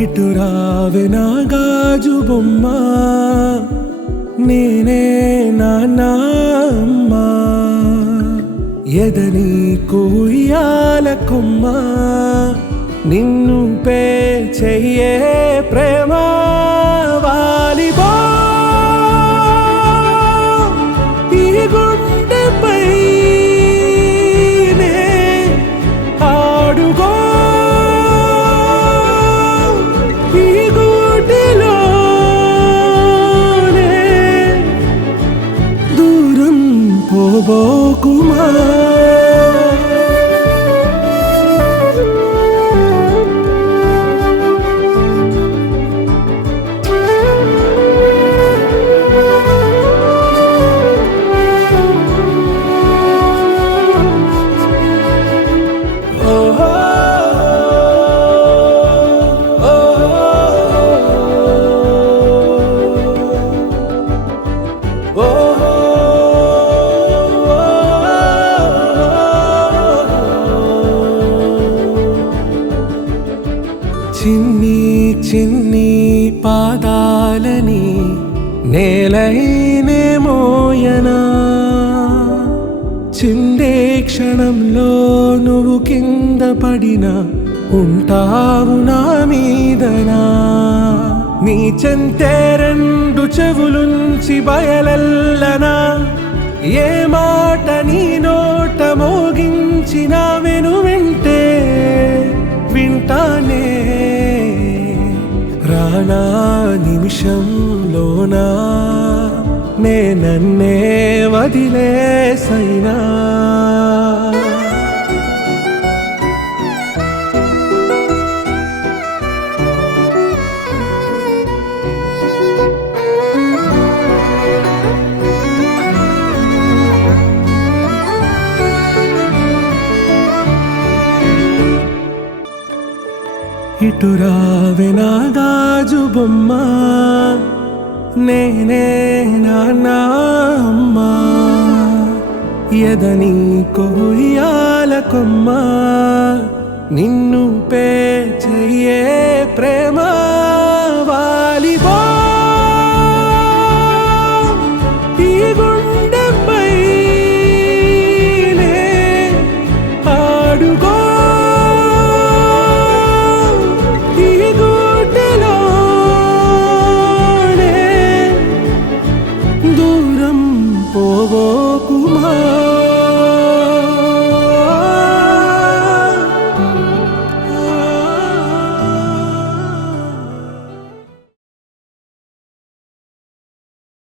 ఇటు రావే నా గాజు బొమ్మ, నేనే నాన్న అమ్మ, ఎదని కుయ్యాల కొమ్మ, నిన్ను పే చెయ్యే ప్రేమ వాలిబో ఈ గుండెపై ఆడుగో ఈ గుడిలోనే దూరం పోబోకుమా. చిన్ని చిన్ని పాదాలని నేలైనే మోయనా, చిందే క్షణంలో నువ్వు కింద పడినా ఉంటావు నా మీదనా. నీ చెంతే రెండు చెవులుంచి బయలెల్లనా, ఏ మాట నీ నోట మోగించిన వెను వింటే వింటానే. రానా నిమిషంలోనా నే నన్నే వదిలేసైనా, ఇటు రావే నా గాజు బొమ్మ, నేనే నాన్న అమ్మ, ఎదని కొయ్యాల కొమ్మ, నిన్ను పే చెయ్యే ప్రేమ వాలిబో ఈ గుండెపై ఆడుగో దూరం పోవోకుమా.